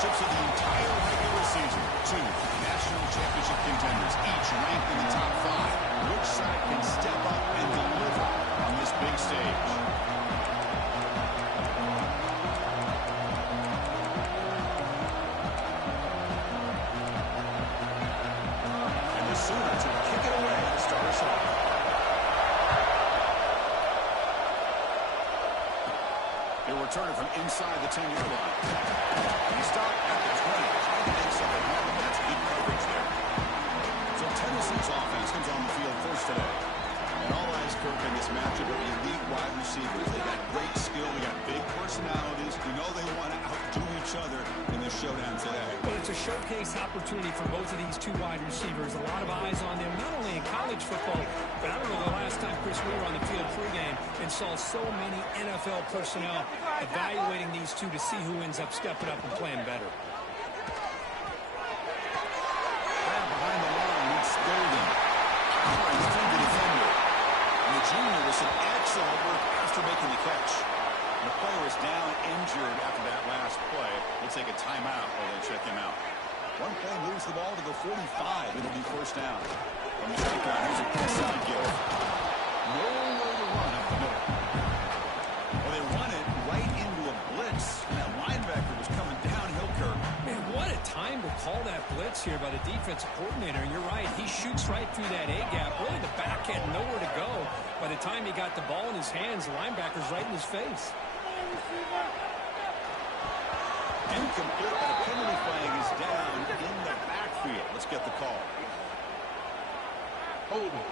matchups of the entire regular season. Two national championship contenders, each ranked in the top 5. Which side can step up and deliver on this big stage? And the Sooners will kick it away to start us off. They're returning from inside the 10-yard line. He stopped at the 20. Trying to get something happen. That's good coverage there. So Tennessee's offense comes on the field first today. And all eyes, Kirk, in this matchup of elite wide receivers. They got great skill. They got big personalities. You know they want to outdo each other in this showdown today. Well, it's a showcase opportunity for both of these two wide receivers. A lot of eyes on them, not only in college football, but I don't know the last time, Chris, we were on the field pregame and saw so many NFL personnel evaluating these two to see who ends up stepping up and playing better. Behind the line, it's Golden. He's through the defender. And the junior with some excellent work after making the catch. And the player is down injured after that last play. We'll take a timeout while they check him out. One play moves the ball to the 45. It'll be first down. From the shotgun, here's a inside give. Nowhere to run up the middle. Well, they run it right into a blitz. And that linebacker was coming downhill, Kirk. Man, what a time to call that blitz here by the defensive coordinator. And you're right, he shoots right through that A-gap. Really, the back had nowhere to go. By the time he got the ball in his hands, the linebacker's right in his face. Incomplete, but a penalty flag is down in the backfield. Let's get the call. Holding.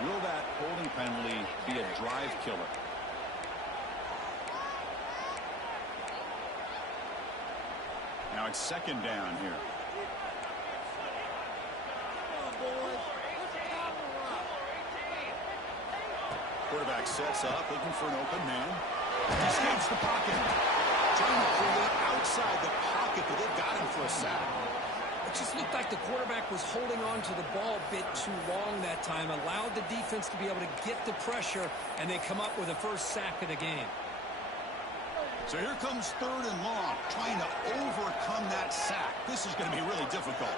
Will that holding penalty be a drive killer? Now it's second down here. Quarterback sets up, looking for an open man. He escapes the pocket. Trying to create outside the pocket, but they've got him for a sack. It just looked like the quarterback was holding on to the ball a bit too long that time, allowed the defense to be able to get the pressure, and they come up with a first sack of the game. So here comes third and long, trying to overcome that sack. This is going to be really difficult.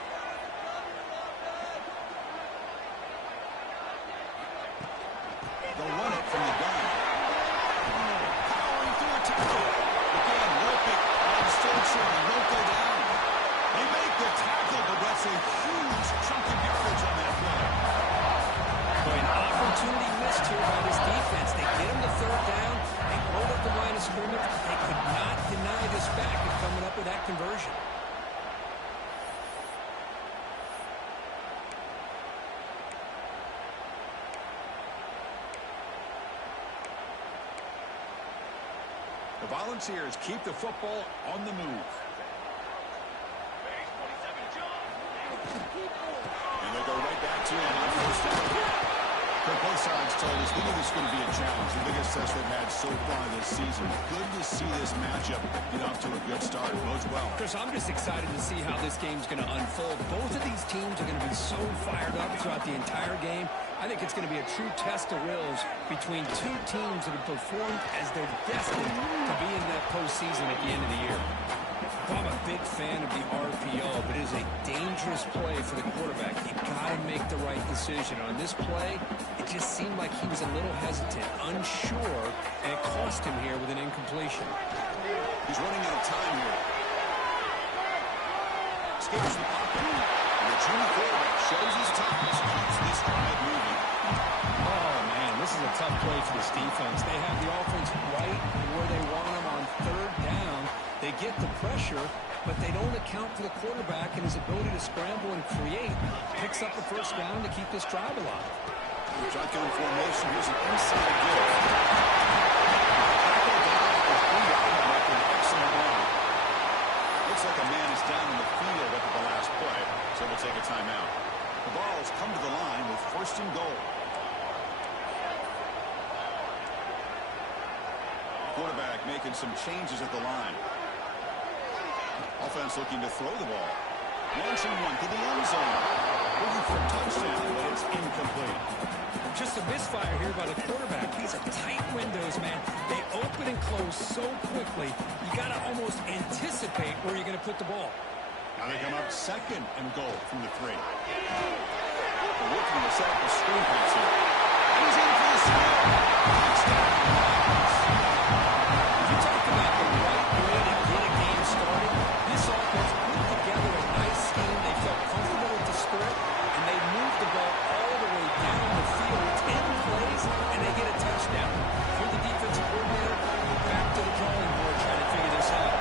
They'll run it from the gun. Powering through a tackle. Again, Wilpick on Stilson and won't go down. They make the tackle, but that's a huge chunk of yardage on that play. Boy, an opportunity missed here by this defense. They get him to third down. They hold up the line of scrimmage. They could not deny this back of coming up with that conversion. The Volunteers keep the football on the move. And they go right back to him on first down. Both sides told us we knew this was going to be a challenge, the biggest test they've had so far this season. Good to see this matchup get off to a good start. It bodes well. Chris, I'm just excited to see how this game's going to unfold. Both of these teams are going to be so fired up throughout the entire game. I think it's going to be a true test of wills between two teams that have performed as they're destined to be in that postseason at the end of the year. I'm a big fan of the RPO, but it is a dangerous play for the quarterback. You got to make the right decision. On this play, it just seemed like he was a little hesitant, unsure, and it cost him here with an incompletion. He's running out of time here. Skips the pocket. And the junior quarterback shows his toughness. Keeps this drive moving. Oh, man, this is a tough play for this defense. They have the offense right where they want them on third down. They get the pressure, but they don't account for the quarterback and his ability to scramble and create. Picks up the first down to keep this drive alive. Shotgun formation. Here's an inside give. Excellent run. Looks like a man is down in the field after the last play, so we'll take a timeout. The ball has come to the line with first and goal. Quarterback making some changes at the line. Offense looking to throw the ball. Launching one to the end zone. Looking for a touchdown, but it's incomplete. Just a misfire here by the quarterback. These are tight windows, man. They open and close so quickly. You got to almost anticipate where you're going to put the ball. Now they come up second and goal from the 3. They're looking to set up a screen pass here. He's in for the score. Touchdown. You talk about the right way to get a game started. This offense put together a nice scheme. They felt comfortable with the script, and they moved the ball all the way down the field, 10 plays, and they get a touchdown. For the defensive coordinator, back to the drawing board trying to figure this out.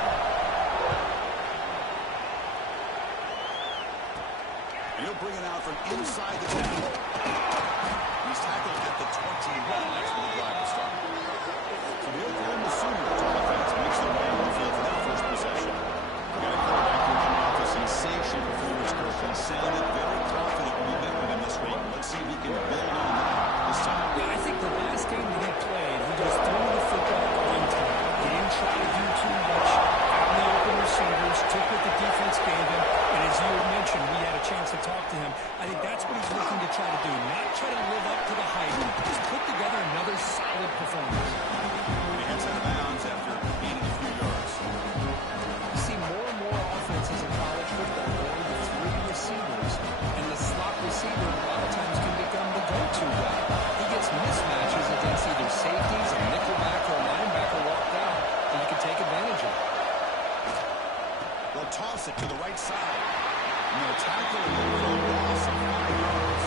And he'll bring it out from inside the 10. He's tackled at the 21. That's where the drive will start. So the Oklahoma Sooners offense makes their way on the field for that first possession. We got a quarterback who came off a sensational performance. He sounded very confident when we met with him this week. Let's see if he can build on that this time. Yeah, I think the last game that he played, he just threw the football on time. He didn't try to do too much. Found the open receivers, took what the defense gave him, and as you had mentioned, we had a chance to talk to him. I think that's what he's looking to try to do, not try to live up to the hype, just put together another solid performance. He heads out of bounds after gaining a few yards. You see more and more offenses in college football going with 3 receivers, and the slot receiver a lot of times can become the go-to guy. He gets mismatches against either safeties, a nickelback, or a linebacker walked out, and you can take advantage of it. They'll toss it to the right side. And they'll tackle him for a loss of 5 yards.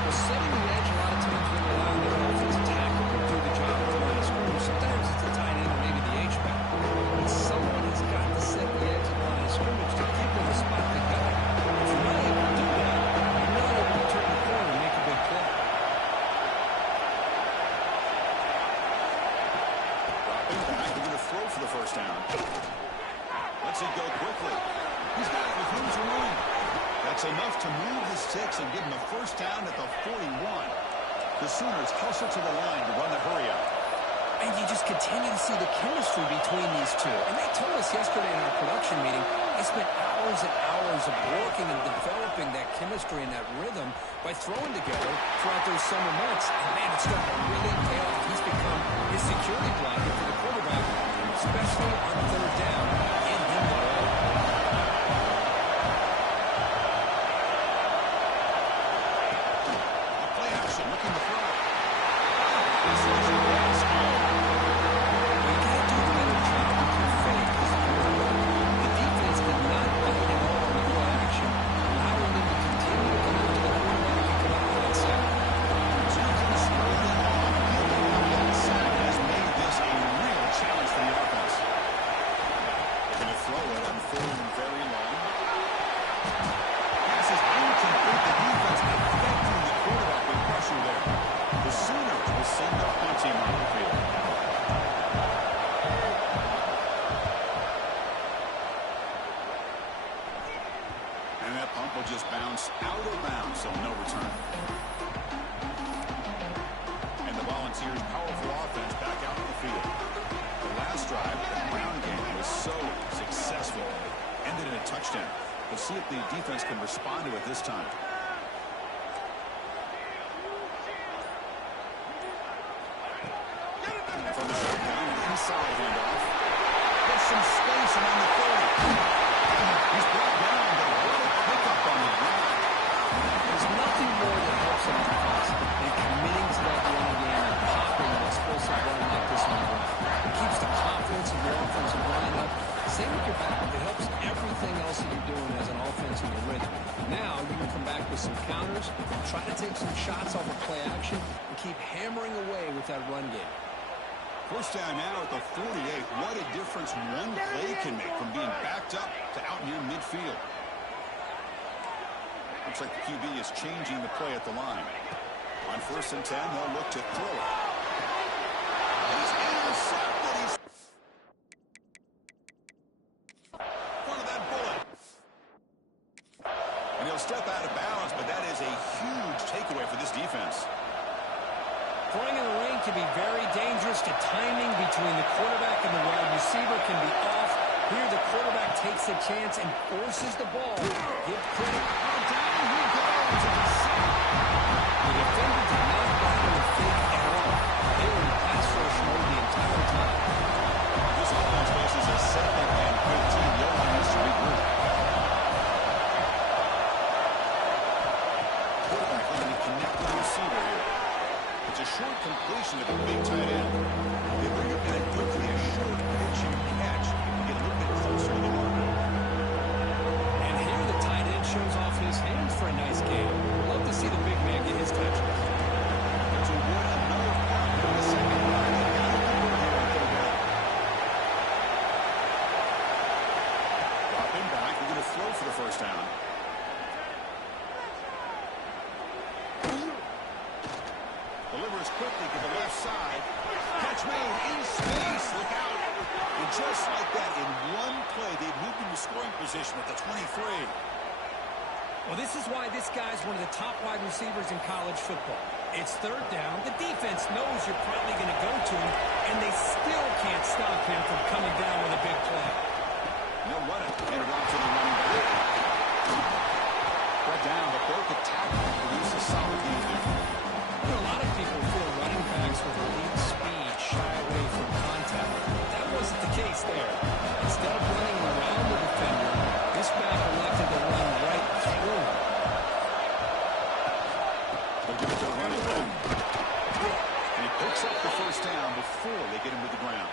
Well, setting the edge, a lot of times they rely on their offensive tackle to do the job at the line of scrimmage. Sometimes it's the tight end or maybe the H-back. But someone has got to set the edge at the line of scrimmage to keep them the spot they got. If you're not able to do that, you're not able to turn the corner and make a big play. Dropping back, they're going to throw for the first down. Lets it go quickly. He's got it with room to run. That's enough to move the sticks and give him a first down at the 41. The Sooners hustle to the line to run the hurry up. And you just continue to see the chemistry between these two. And they told us yesterday in our production meeting, they spent hours and hours of working and developing that chemistry and that rhythm by throwing together throughout those summer months. And man, it's starting to really pay off. He's become his security blanket for the quarterback, especially on 3rd down. Get him the ball. Play action, looking to throw. Will just bounce out of bounds, so no return. And the Volunteers' powerful offense back out on the field. The last drive, the ground game was so successful. Ended in a touchdown. We'll see if the defense can respond to it this time. And from the showdown, inside handoff. There's some space around the 30. He's brought down, but what a pickup on the ground. There's nothing more that helps an offense than committing to that running game and popping an explosive run like this one. It keeps the confidence of your offensive line up. Same with your back. It helps everything else that you're doing as an offense in your rhythm. Now you can come back with some counters, try to take some shots off of play action, and keep hammering away with that run game. First down now at the 48. What a difference one play can make from being backed up to out near midfield. Looks like the QB is changing the play at the line. On 1st and 10, they'll look to throw it. He's intercepted. He's front of that bullet. And he'll step out of bounds, but that is a huge takeaway for this defense. Throwing in the rain can be very dangerous. The timing between the quarterback and the wide receiver can be off. Here the quarterback takes a chance and forces the ball. Give credit. Down he goes. The defender It's a short completion of a big tight end. They bring it back quickly, a short pitch and catch to get a little bit closer to the marker. And here the tight end shows off his hands for a nice game. Love to see the big man get his touches. To avoid another punt in the second round. They got to convert here on third down. Dropping back, we're going to throw for the first down. Delivers quickly to the left side. Catch made in space. Look out. And just like that, in one play, they've moved into scoring position at the 23. Well, this is why this guy's one of the top wide receivers in college football. It's third down. The defense knows you're probably going to go to him, and they still can't stop him from coming down with a big play. No running. And it off to the running back. Brought down, but broke a tackle and produced a solid game there. You know, a lot of people feel running backs with elite speed shy away from contact. That wasn't the case there. Instead of running around the defender, this back elected to run right through him. They'll give it to the running back. And he picks up the first down before they get him to the ground.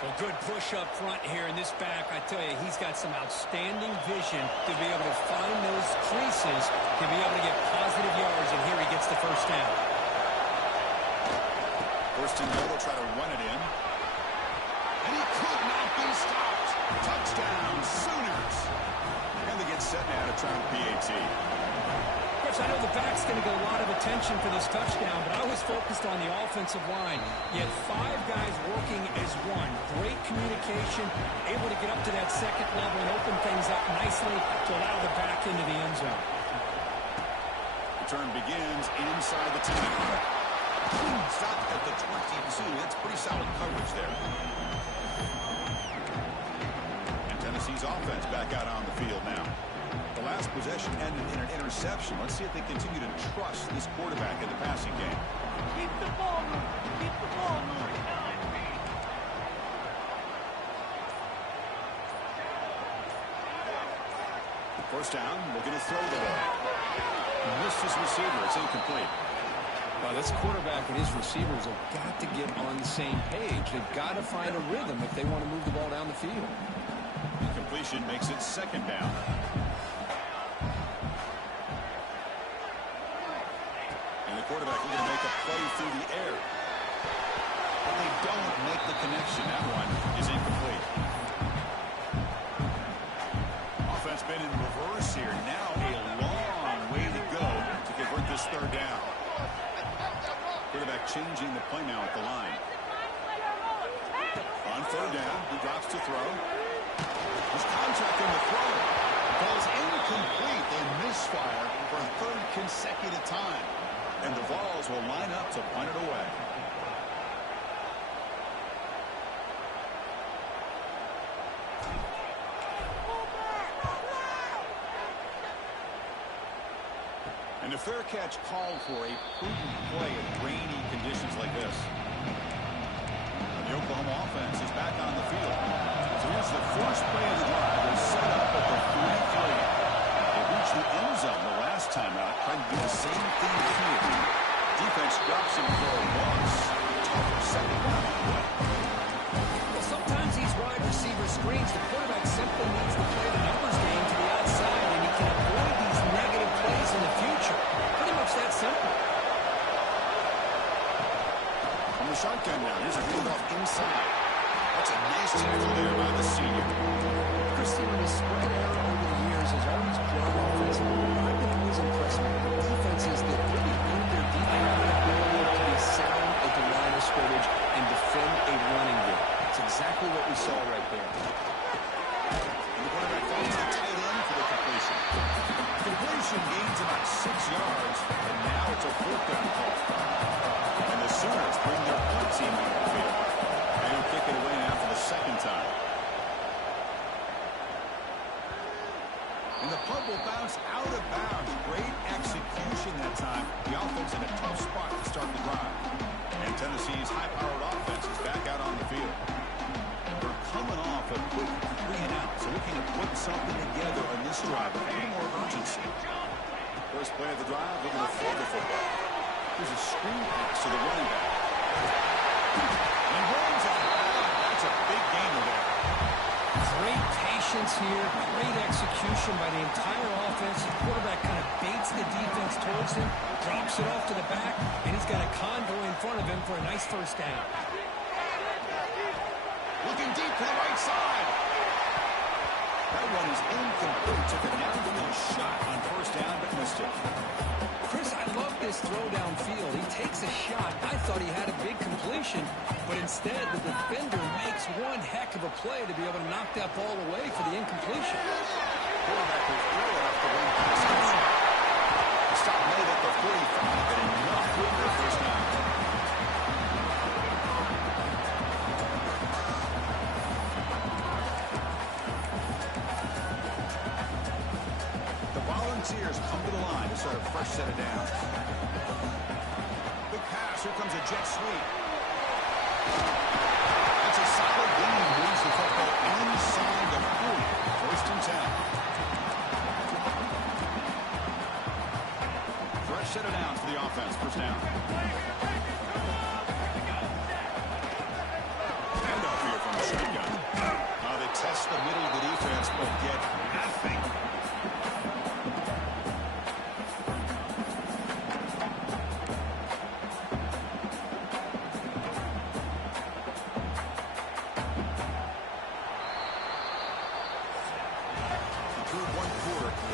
Well, good push up front here in this back. I tell you, he's got some outstanding vision to be able to find those creases, to be able to get positive yards, and here he gets the first down. First and goal, they'll try to run it in. And he could not be stopped. Touchdown, Sooners. And they get set now to try and PAT. Chris, I know the back's going to get a lot of attention for this touchdown, but I was focused on the offensive line. You had 5 guys working as one. Great communication, able to get up to that second level and open things up nicely to allow the back into the end zone. Return begins inside the 10. Stopped at the 22. That's pretty solid coverage there. And Tennessee's offense back out on the field now. The last possession ended in an interception. Let's see if they continue to trust this quarterback in the passing game. Keep the ball moving. Keep the ball moving. First down, looking to throw the ball. Missed his receiver. It's incomplete. Well, this quarterback and his receivers have got to get on the same page. They've got to find a rhythm if they want to move the ball down the field. Completion makes it second down. And the quarterback is going to make a play through the air. But they don't make the connection. That one is incomplete. Offense been in reverse here. Now a long way to go to convert this third down. Quarterback changing the play now at the line. On third down, he drops to throw. There's contact in the throw. Ball's incomplete. They misfire for a third consecutive time. And the Vols will line up to punt it away. And a fair catch called for a prudent play in rainy conditions like this. And the Oklahoma offense is back on the field. So here's the first play of the drive. They're set up at the 33. They reached the end zone the last time out, trying to do the same thing here. Defense drops him for a loss. Tougher second down. Well, sometimes these wide receiver screens, the quarterback simply needs to play the numbers game to the outside, and he can avoid these negative plays in the future. Pretty much that simple. From the shotgun now, here's a handoff inside. That's a nice tackle there by the senior. Christine, his spread error over the years has always grown offensively. I've been always impressed with the defenses that really build their defensive ability to be sound at the line of scrimmage and defend a running game. It's exactly what we saw right there. And the quarterback finds the tight end for the completion. Completion gains about 6 yards, and now it's a fourth down call. And the Sooners bring their punt team on the field. And he'll kick it away now for the second time. And the punt will bounce out of bounds. Great execution that time. The offense in a tough spot to start the drive. And Tennessee's high-powered offense is back out on the field. They're coming off a quick 3-and-out, so looking to put something together on this drive with a little more urgency. First play of the drive, looking to throw the football. Here's a screen pass to the running back. He runs out of bounds. That's a big gainer there. Great patience here, great execution by the entire offense. The quarterback kind of baits the defense towards him, drops it off to the back, and he's got a convoy in front of him for a nice first down. Looking deep to the right side. That one is incomplete. Took a downfield shot on first down, but missed it. Chris, I love this throw downfield. He takes a shot. I thought he had a big completion, but instead the defender makes one heck of a play to be able to knock that ball away for the incompletion. Quarterback was throw after one pass. He stopped late at the 45, but enough room for a first down. The Volunteers come to the line to start a fresh set of downs. Big pass. Here comes a jet sweep. That's a solid gain. Moves the football inside the 40. First and 10. Fresh set of downs for the offense. First down. Handoff here from the shotgun. They test the middle of the defense, but get nothing.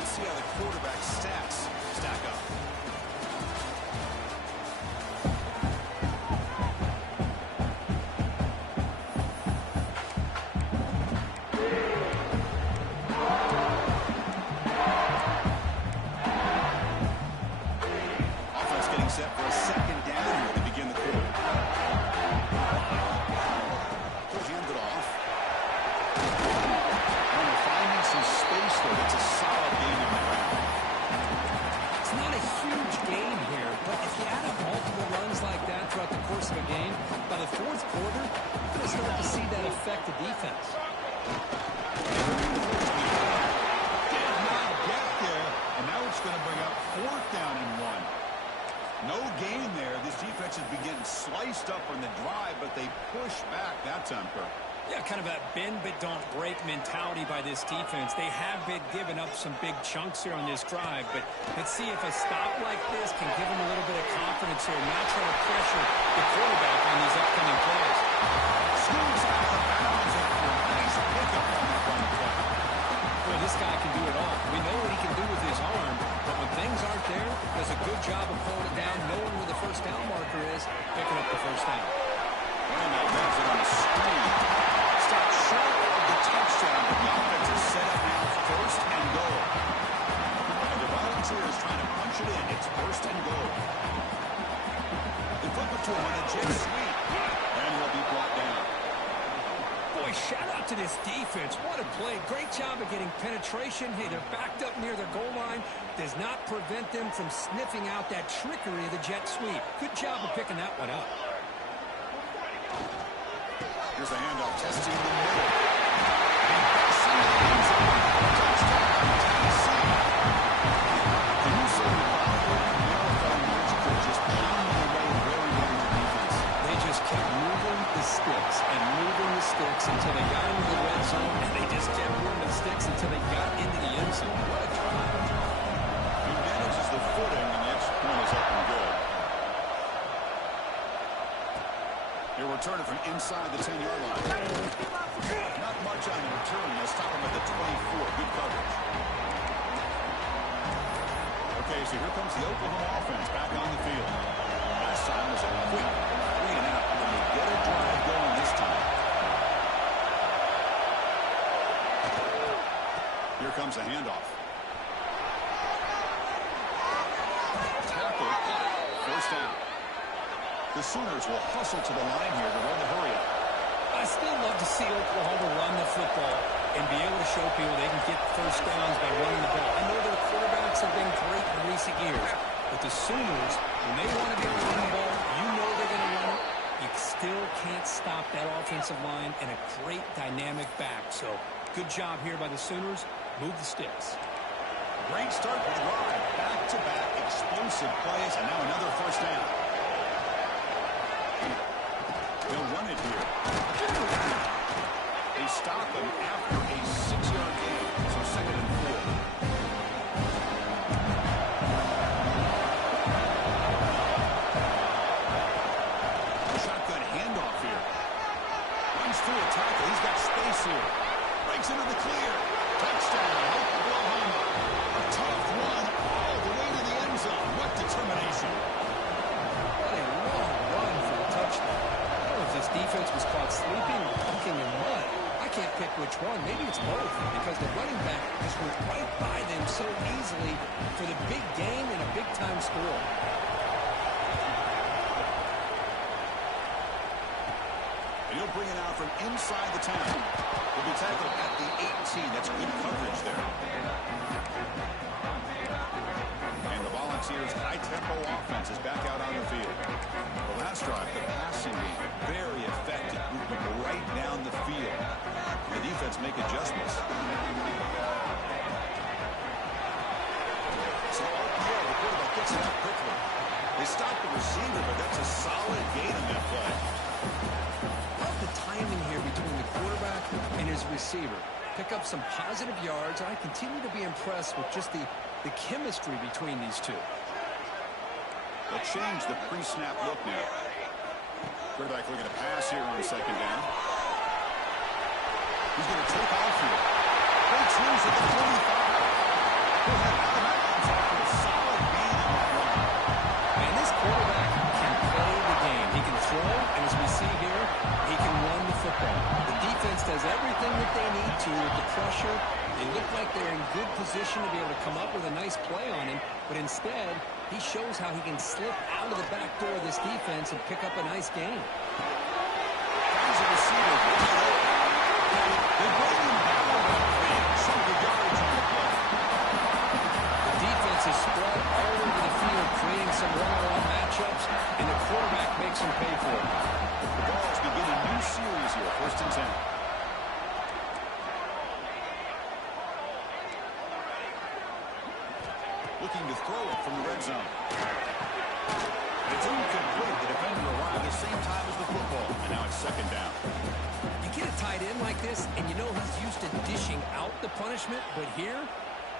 See how the quarterback's stats stack up. Offense getting set for a second down here to begin the quarter. He'll hand it off. And they're finding some space there. It's a solid game on the ground. It's not a huge gain here, but if you add up multiple runs like that throughout the course of a game, by the fourth quarter, you're going to start to see that affect the defense. Did not get there, and now it's going to bring up fourth down and 1. No gain there. This defense has been getting sliced up on the drive, but they push back that time, Kirk. Yeah, kind of a bend but don't break mentality by this defense. They have been giving up some big chunks here on this drive, but let's see if a stop like this can give them a little bit of confidence here, not trying to pressure the quarterback on these upcoming plays. Scoots out of bounds after a nice pickup on that run play. Boy, this guy can do it all. We know what he can do with his arm, but when things aren't there, does a good job of pulling it down, knowing where the first down marker is, picking up the first down. And they grabs it on the screen. Stop short of the touchdown, but the offense is set up now first and goal. And the Volunteers trying to punch it in. It's first and goal. They flip it to him on a jet sweep. And he'll be brought down. Boy, shout out to this defense. What a play. Great job of getting penetration. Hey, they're backed up near their goal line. Does not prevent them from sniffing out that trickery of the jet sweep. Good job of picking that one up. Here's a handoff, testing the middle. And passing the end zone. Touchdown, Tennessee. Can you see the marathon magic of just pounding away very good defense? They just kept moving the sticks and moving the sticks until they got into the red zone, and they just kept moving the sticks until they got into the end zone. What a drive. He manages the footing, and the extra point is up and good. He'll return it from inside the 10-yard line. Not much on the return. They'll stop him at the 24. Good coverage. Okay, so here comes the Oklahoma offense back on the field. Last time was a quick 3-and-out. When they get a drive going this time. Here comes a handoff. Tackle. First down. The Sooners will hustle to the line here to run the hurry-up. I still love to see Oklahoma run the football and be able to show people they can get first downs by running the ball. I know their quarterbacks have been great in recent years, but the Sooners, when they want to be able to run the ball, you know they're going to run it. You still can't stop that offensive line and a great dynamic back. So good job here by the Sooners. Move the sticks. Great start for the drive. Back-to-back explosive plays, and now another first down. They'll run it here. They stop him after a 6-yard gain, so 2nd and 4. Shotgun handoff here. Runs through a tackle. He's got space here. Breaks into the clear. Touchdown. Oklahoma. A tough one all the way to the end zone. What determination. What a long run for a touchdown. I don't know if this defense was caught sleeping or walking in mud. I can't pick which one. Maybe it's both, because the running back just went right by them so easily for the big game and a big-time score. He'll bring it out from inside the 10. He'll be tackled at the 18. That's good coverage there. And the Volunteers' high-tempo offense is back out on the field. The last drive, the passing game, very effective, moving right down the field. The defense make adjustments. So RPO, the quarterback gets it out quickly. They stop the receiver, but that's a solid gain on that play. The timing here between the quarterback and his receiver. Pick up some positive yards. I continue to be impressed with just the chemistry between these two. They'll change the pre-snap look now. Quarterback looking to pass here on 2nd down. He's going to take off here. Breaks loose at the 45. He'll head out of bounds after a solid gain on that run. And this quarterback can play the game. He can throw, and as we see here, he can run the football. The defense does everything that they need to with the pressure. They look like they're in good position to be able to come up with a nice play on him, but instead, he shows how he can slip out of the back door of this defense and pick up a nice gain. Finds a receiver. They bring him down about 300 yards on the play. The defense is spread all over the field, creating some one-on-one matchups, and the quarterback makes him pay for it. The Vols begin a new series here, 1st and 10. Looking to throw it from the red zone. It's incomplete. The defender arrived at the same time as the football, and now it's 2nd down. You get a tight end like this, and you know he's used to dishing out the punishment, but here,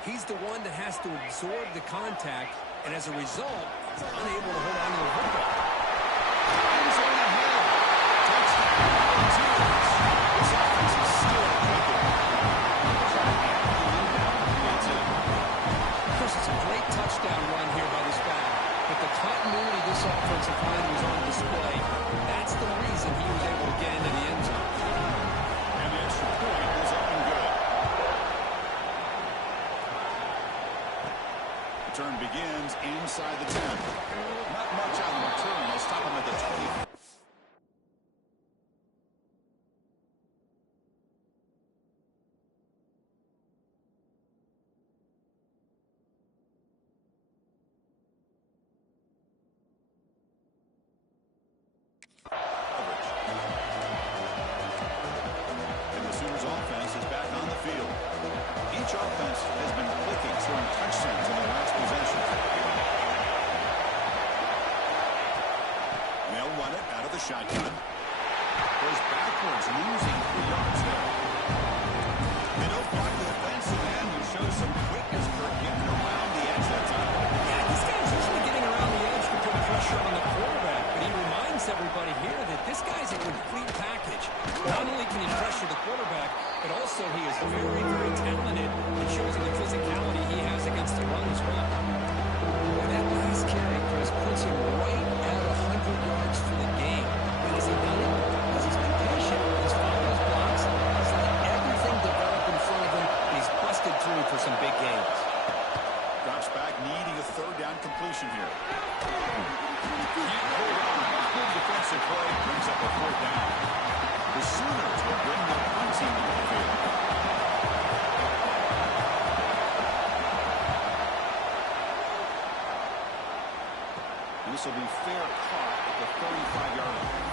he's the one that has to absorb the contact, and as a result, he's unable to hold on to the football. He's on ahead. Touchdown. Volunteers. This offense is still cooking. Of course, it's a great touchdown run here by this back, but the continuity this offensive line was on display. That's the reason he was able to get into the end zone. And the extra point is up and good. Return begins inside the 10. Not much on the return. They'll stop him at the 20. And the Sooners offense is back on the field. Each offense has been clicking, scoring touchdowns in their last possession. They'll run it out of the shotgun. Goes backwards, losing 3 yards there. They don't block the defensive end, who shows some quickness for getting around the edge that time. Yeah, this guy's usually getting around the edge to put pressure on the quarterback, but he reminds everybody here that this guy's a complete package. Not only can he pressure the quarterback, but also he is very, very talented and shows you the physicality he has against the run as well. Boy, that last carry, Chris, puts him right at 100 yards for the game. And has he done it? Because he's been patient. He's followed his blocks. He's let everything develop in front of him. He's busted through for some big gains. Drops back, needing a 3rd down completion here. Can't hold on. Good defensive play, brings up a 4th down. The Sooners will bring their punt team on the field. And this will be fair caught at the 35-yard line.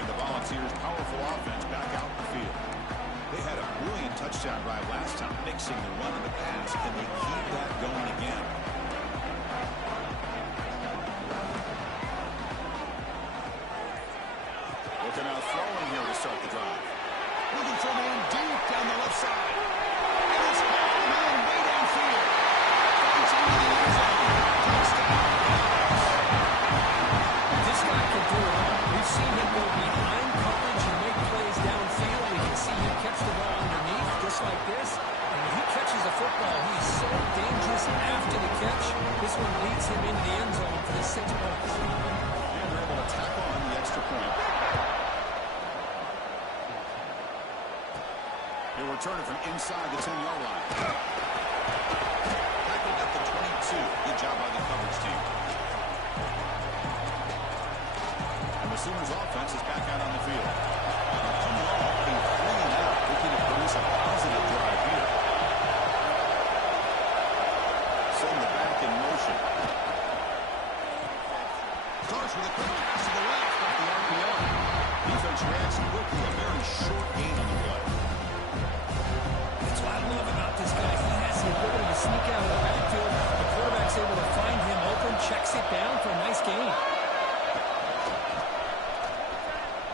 And the Volunteers' powerful offense back out in the field. They had a brilliant touchdown drive last time, mixing the run and the pass. Can they keep that going again? Looking out throwing here to start the drive. Looking for man deep down the left side. And it's hauled in way downfield. Finds into the end zone. Touchdown. This guy can do it all. We've seen him go behind coverage and make plays downfield. We can see him catch the ball underneath just like this. And when he catches the football, he's so dangerous after the catch. This one leads him into the end zone for the 6 points. And they're able to tack on the extra point. They return it from inside the 10-yard line. Tackled at the 22. Good job by the coverage team. And the Sooners offense is back out on the field. Coming off a 3-and-out, looking to produce a positive drive here. Send the back in motion. Starts with a quick pass to the left off the RPO. Defense reacts quickly, a very short gain on the play. That's what I love about this guy. He has the ability to sneak out of the backfield. The quarterback's able to find him open, checks it down for a nice gain.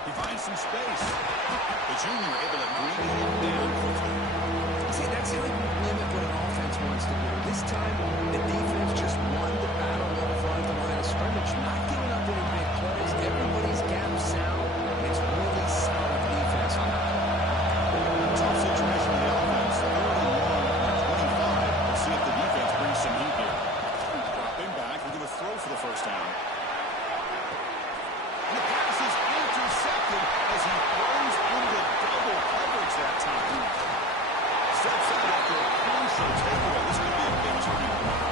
He finds some space. The junior able to bring him down quickly. See, that's how you limit what an offense wants to do. This time, the defense just won the battle up front of the line of scrimmage, not giving up any big plays. Everybody's gap sound. It's really solid defense on that. Tough situation in the offense. Early on at 25. Let's see if the defense brings some heat here. Dropping back. We're going to throw for the first down. And the pass is intercepted as he throws into double coverage that time. Steps out after a crucial takeaway. This could be a big turning point.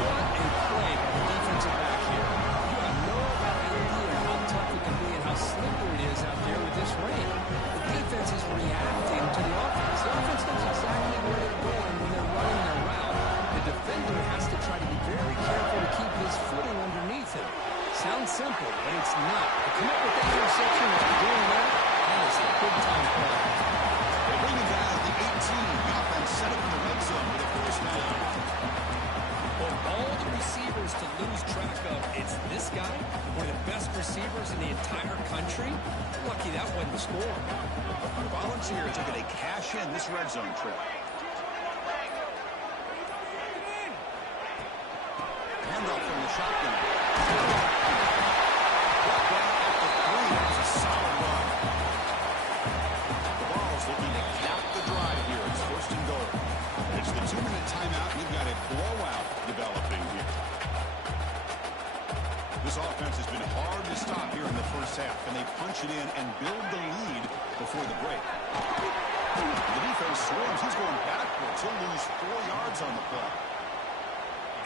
What a play by the defensive back here. You have no idea how tough it can be and how slippery it is out there with this rain. The defense is reacting to the offense. The offense knows exactly where they're going when they're running their route. The defender has to try to be very careful to keep his footing underneath him. Sounds simple, but it's not. To come up with that interception while doing that is a big-time play. They bring him down at the 18. The offense set up in the red zone with a first down. Of all the receivers to lose track of, it's this guy, one of the best receivers in the entire country. Lucky that wasn't the score. The Volunteers are going to cash in this red zone trip. Handoff from the shotgun. Brought down at the 3. That was a solid run. The Vols looking to cap the drive here. It's first and goal. It's the 2-minute timeout. We've got a blowout developing here. This offense has been hard to stop here in the first half, and they punch it in and build the lead before the break. The defense swarms. He's going backwards. He'll lose 4 yards on the play.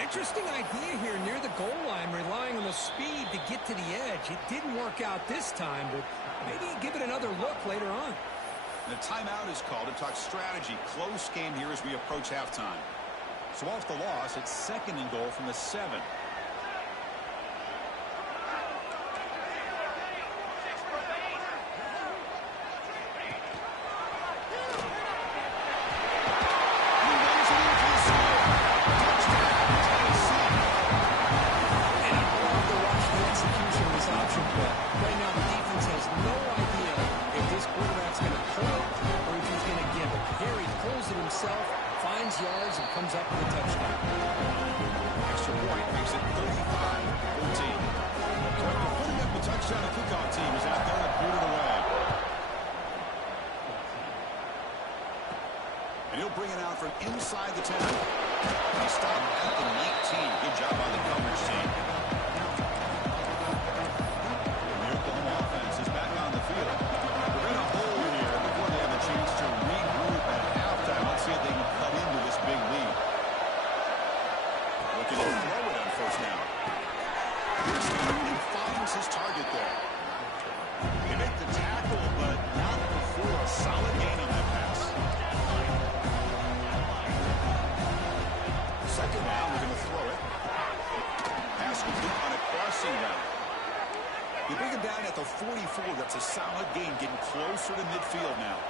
Interesting idea here near the goal line, relying on the speed to get to the edge. It didn't work out this time, but maybe give it another look later on. The timeout is called to talk strategy. Close game here as we approach halftime. So off the loss, it's second and goal from the 7. Finds yards and comes up with a touchdown. Extra point makes it 35-14. So after putting up a touchdown, the kickoff team is out there to boot it away. And he'll bring it out from inside the 10. He stopped at the 19. Good job by the coverage team. The Oklahoma offense is back on the field. We're in a hole here before they have a chance to regroup at halftime. Let's see if they can cut into this big lead. Looking to throw it on first down. Here's Newton finds his target there. They make the tackle, but not before a solid gain on that pass. Second down, we're going to throw it. Pass complete on a crossing route. You bring him down at the 44. That's a solid gain, getting closer to midfield now.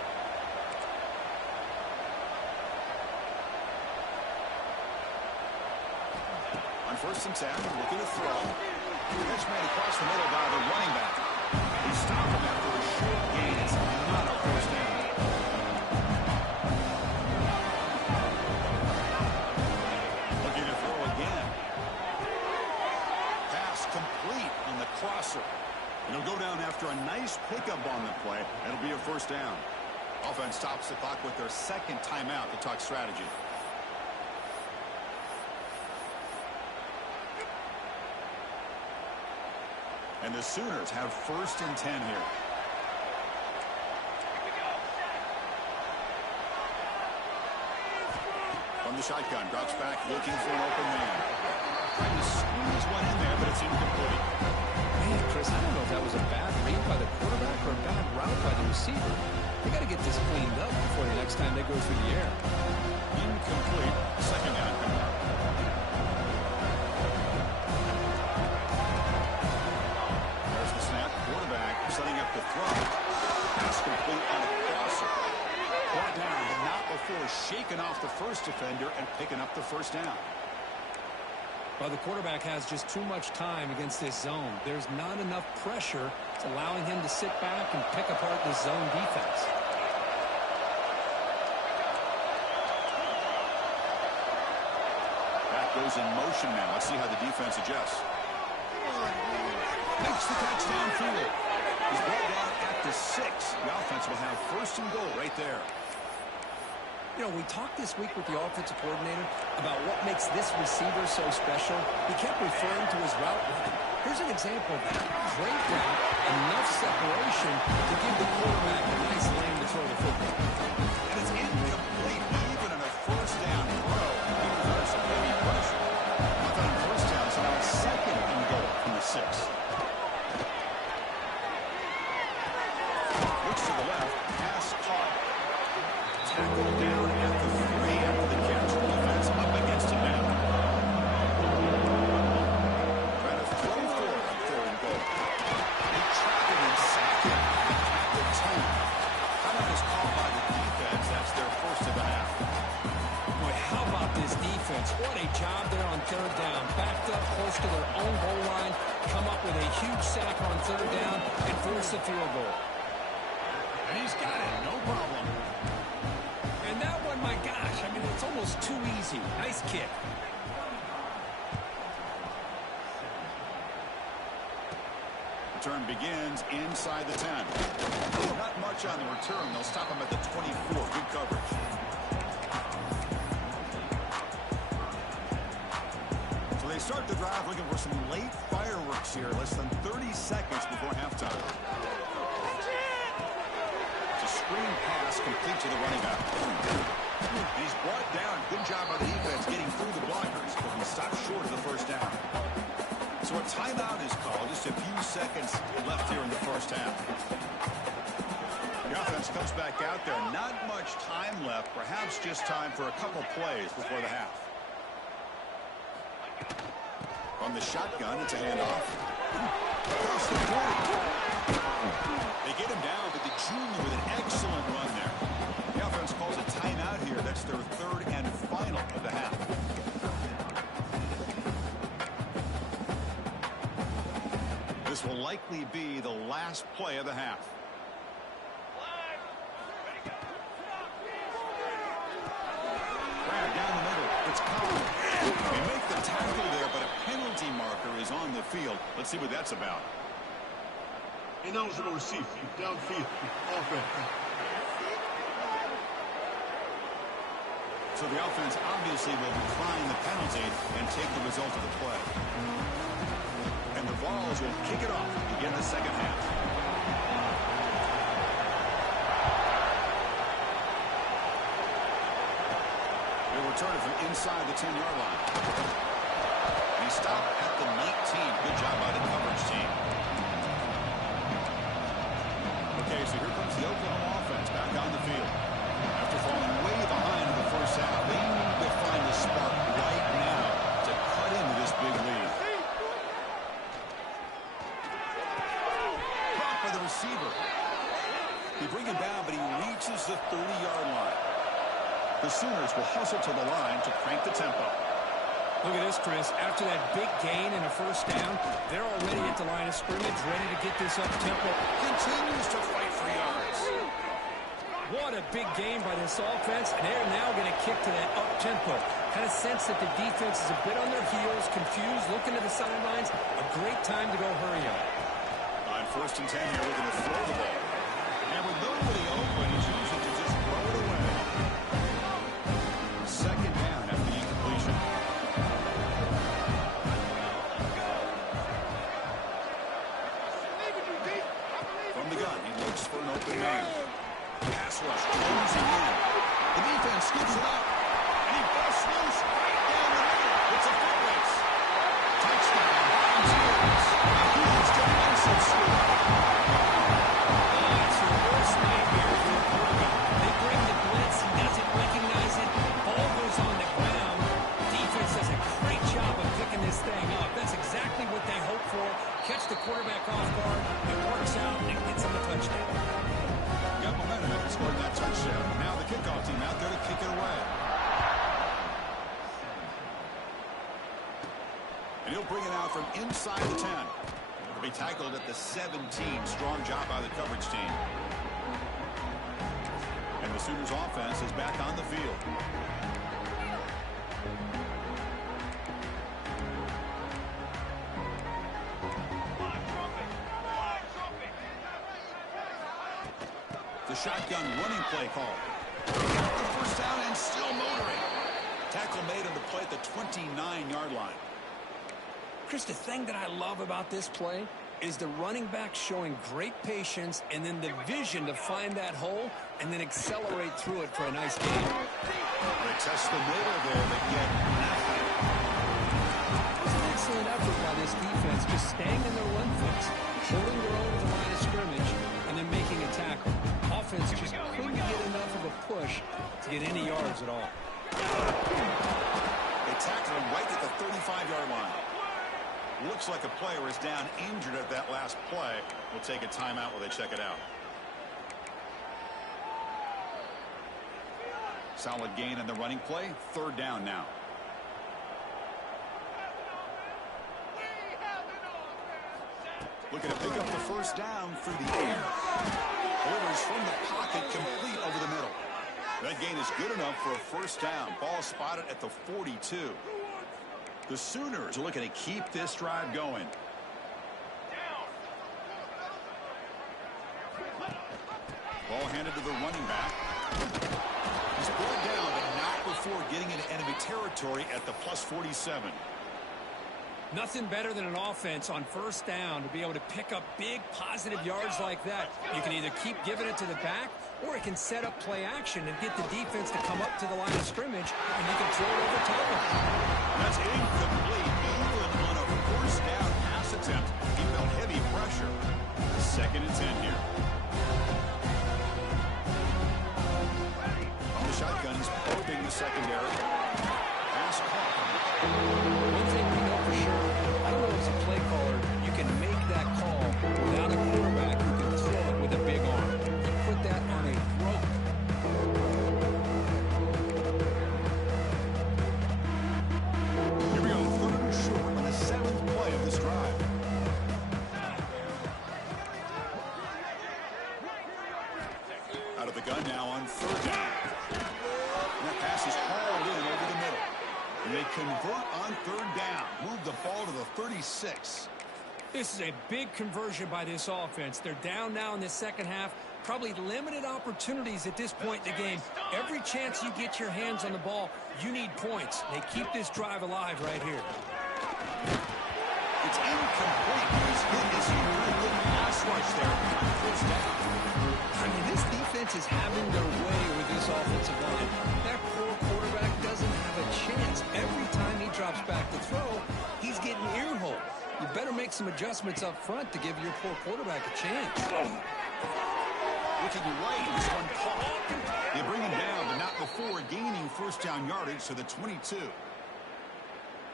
On 1st and 10, looking to throw. Catch made across the middle by the running back. He stopped him after a short gain. It's not a 1st down. Looking to throw again. Pass complete on the crosser. And he'll go down after a nice pickup on the play. It'll be a 1st down. Offense stops the clock with their 2nd timeout to talk strategy. And the Sooners have 1st and 10 here. From the shotgun, drops back, looking for an open man. Trying to squeeze one in there, but it's incomplete. Man, Chris, I don't know if that was a bad read by the quarterback or a bad route by the receiver. They got to get this cleaned up before the next time they go through the air. Incomplete. 2nd down. There's the snap. Quarterback setting up the throw. Pass complete on a crosser. Brought down, but not before shaking off the 1st defender and picking up the 1st down. Well, the quarterback has just too much time against this zone. There's not enough pressure. It's allowing him to sit back and pick apart this zone defense. That goes in motion now. Let's see how the defense adjusts. Makes the catch downfield. He's brought down at the 6. The offense will have 1st and goal right there. You know, we talked this week with the offensive coordinator about what makes this receiver so special. He kept referring to his route running. Here's an example of that. Great route, enough separation to give the quarterback a nice lane to throw the football. And it's incomplete even in a 1st down throw. Even under some heavy pressure. Nothing on 1st down, so now 2nd and goal from the 6. Looks to the left, pass caught. Tackled down at the 3 after the catch. Defense up against him now. Trying to throw for it on 3rd and goal. They track it and sack it at the 10. Timeout is called by the defense. That's their 1st of the half. Boy, how about this defense? What a job there on 3rd down. Backed up close to their own goal line. Come up with a huge sack on 3rd down and force the field goal. And he's got it. No problem. And that one, my gosh, I mean, it's almost too easy. Nice kick. Return begins inside the 10. Not much on the return. They'll stop him at the 24. Good coverage. So they start the drive looking for some late fireworks here. Less than 30 seconds before halftime. Screen pass complete to the running back. He's brought down. Good job by the defense getting through the blockers, but he stopped short of the 1st down. So a timeout is called. Just a few seconds left here in the 1st half. The offense comes back out there. Not much time left. Perhaps just time for a couple plays before the half. From the shotgun, it's a handoff. Across the 40. They get him down, but the junior with an excellent run there. The offense calls a timeout here. That's their 3rd and final of the half. This will likely be the last play of the half. Grab down the middle. It's Collins. They make the tackle there, but a penalty marker is on the field. Let's see what that's about. Ineligible receive. Downfield. Offense. So the offense obviously will decline the penalty and take the result of the play. And the Vols will kick it off to begin the 2nd half. They'll return it from inside the 10-yard line. He stopped at the 19. Good job by the coverage team. Okay, so here comes the Oklahoma offense back on the field. After falling way behind in the 1st half, they need to find the spark right now to cut into this big lead. Blocked by the receiver. They bring him down, but he reaches the 30-yard line. The Sooners will hustle to the line to crank the tempo. Look at this, Chris. After that big gain and a first down, they're already at the line of scrimmage, ready to get this up-tempo. Continues to fight for yards. What a big game by this offense, and they're now going to kick to that up-tempo. Kind of sense that the defense is a bit on their heels, confused, looking to the sidelines. A great time to go hurry up. On 1st and 10 here, we're going to throw the ball. And with nobody open, he chooses to just throw it away. 2nd down after the incompletion. From the gun, he looks for an open man. Pass rush closing in. The defense scoops it up. And he busts loose right down the middle. It's a foot race. Touchdown, Volunteers. Huge defensive score. It's your worst nightmare for a quarterback. They bring the blitz. He doesn't recognize it. Ball goes on the ground. Defense does a great job of picking this thing up. That's exactly what they hope for. Catch the quarterback off guard. It works out and gets him a touchdown. Got momentum after scoring that touchdown. Now the kickoff team out there to kick it away. And he'll bring it out from inside the 10. He'll be tackled at the 17. Strong job by the coverage team. And the Sooners offense is back on the field. The shotgun running play call. Got the first down and still motoring. Tackle made on the play at the 29-yard line. Chris, the thing that I love about this play is the running back showing great patience and then the vision to find that hole and then accelerate through it for a nice gain. They test the middle there, but get nothing. It was an excellent effort by this defense, just staying in their run fix, holding their own at the line of scrimmage, and then making a tackle. Offense just couldn't get enough of a push to get any yards at all. They tackle him right at the 35-yard line. Looks like a player is down injured at that last play. We'll take a timeout while they check it out. Solid gain in the running play. 3rd down now. Looking to pick up the first down through the air. Delivers from the pocket, complete over the middle. That gain is good enough for a first down. Ball spotted at the 42. The Sooners are looking to keep this drive going. Ball handed to the running back. He's brought down, but not before getting into enemy territory at the plus 47. Nothing better than an offense on first down to be able to pick up big positive yards like that. You can either keep giving it to the back, or it can set up play action and get the defense to come up to the line of scrimmage, and you can throw it over top of it. That's incomplete. Even on a first down pass attempt, he felt heavy pressure. 2nd and 10 here. On the shotgun, he's probing the secondary. Pass caught. One thing we know for sure, I don't know as a play caller, you can make that call without a quarterback who can throw it with a big arm. You put that on a rope. Here we go, 3rd and short on the 7th play of this drive. Out of the gun now on 3rd down. And that pass is hauled in over the middle. And they convert on 3rd down. Move the ball to the 36. This is a big conversion by this offense. They're down now in the second half. Probably limited opportunities at this point in the game. Every chance you get your hands on the ball, you need points. They keep this drive alive right here. It's incomplete. He's hit his really good pass rush there on 1st down. I mean, this defense is having their way with this offensive line. That poor quarterback doesn't have a chance. Every time he drops back to throw, he's getting ear-hole. You better make some adjustments up front to give your poor quarterback a chance. Looking right, this one caught. They bring him down, but not before gaining first down yardage to the 22.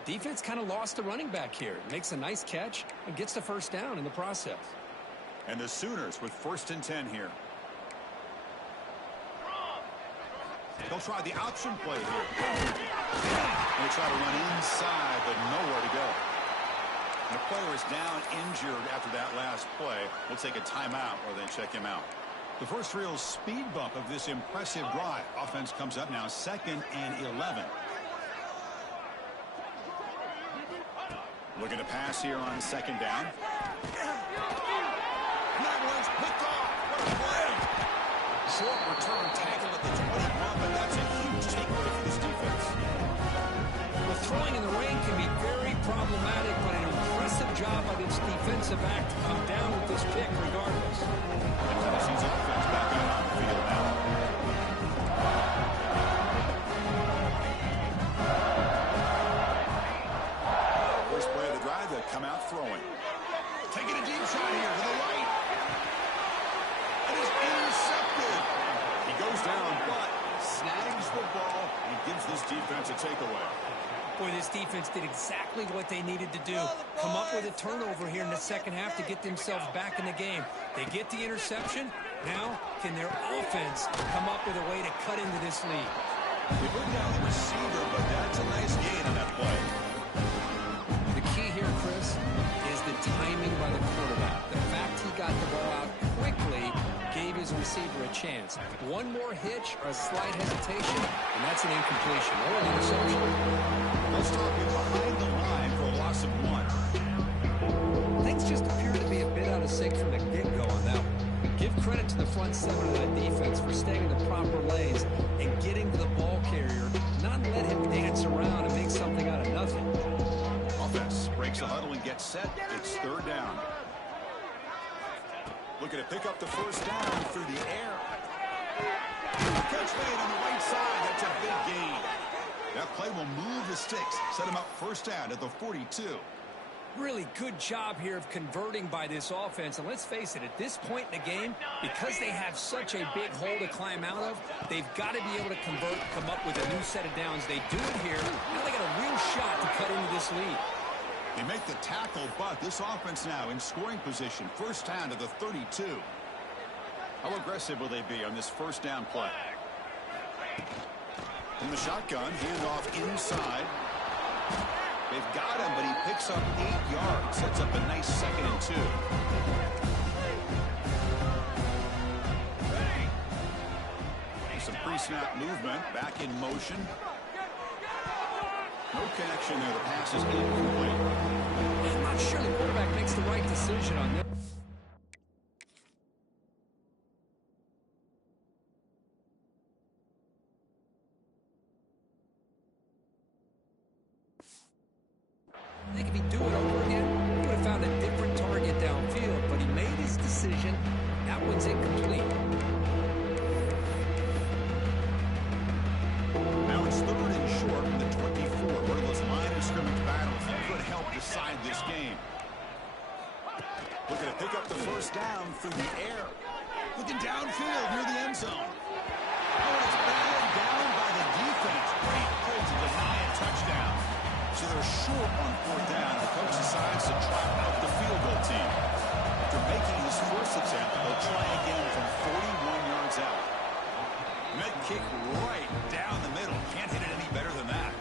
Defense kind of lost the running back here. Makes a nice catch and gets the first down in the process. And the Sooners with 1st and 10 here. They'll try the option play here. And They try to run inside, but nowhere to go. And the player is down injured after that last play. We'll take a timeout or then check him out. The first real speed bump of this impressive drive. Offense comes up now 2nd and 11. Looking to pass here on 2nd down. And that one's picked off. What a play. Short return tackle at the 21, but that's a huge takeaway for this defense. Well, throwing in the rain can be very problematic, but an impressive job by this defensive back to come down with this pick regardless. And Tennessee's offense back out on the field now. First play of the drive, they come out throwing. Taking a deep shot here to the right. It is intercepted. He goes down, but snags the ball and gives this defense a takeaway. Boy, this defense did exactly what they needed to do. Come up with a turnover here in the second half to get themselves back in the game. They get the interception. Now, can their offense come up with a way to cut into this lead? They put down the receiver, but that's a nice gain on that play. The key here, Chris, is the timing by the quarterback. The fact he got the ball out quickly gave his receiver a chance. One more hitch or a slight hesitation, and that's an incompletion or an interception. Let's talk behind the line for a loss of 1. Things just appear to be a bit out of sync from the get-go on that one. Give credit to the front seven of that defense for staying in the proper lanes and getting to the ball carrier, not let him dance around and make something out of nothing. Offense breaks the huddle and gets set. It's 3rd down. Looking to pick up the first down through the air. Catch made on the right side. That's a big gain. That play will move the sticks. Set him up first down at the 42. Really good job here of converting by this offense. And let's face it, at this point in the game, because they have such a big hole to climb out of, they've got to be able to convert, come up with a new set of downs. They do it here. Now they got a real shot to cut into this lead. They make the tackle, but this offense now in scoring position. First down to the 32. How aggressive will they be on this first down play? From the shotgun, handoff inside. They've got him, but he picks up 8 yards. Sets up a nice 2nd and 2. Some pre-snap movement, back in motion. No connection there. The pass is incomplete. I'm not sure the quarterback makes the right decision on this. I think if he'd do it over again, he would have found a different target downfield, but he made his decision. That one's incomplete. Now it's 3rd and short from the 24. One of those line of scrimmage battles that could help decide this game. Looking to pick up the first down through the air. Looking downfield near the end zone. Oh, it's batted down by the defense. Great pull to deny a touchdown. So they're short on 4th down. The coach decides to try out the field goal team. After making his first attempt, they'll try again from 41 yards out. Met kick right down the middle. Can't hit it any better than that.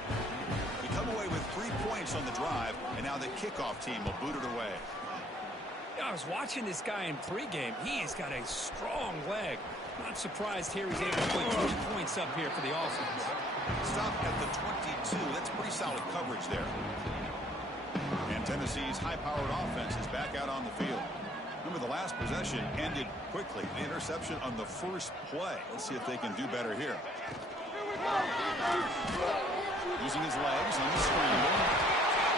We come away with 3 points on the drive, and now the kickoff team will boot it away. I was watching this guy in pregame. He has got a strong leg. Not surprised here he's able to put 3 points up here for the offense. Stop at the 22. That's pretty solid coverage there. And Tennessee's high-powered offense is back out on the field. Remember, the last possession ended quickly. The interception on the first play. Let's see if they can do better here. Using his legs on the scramble.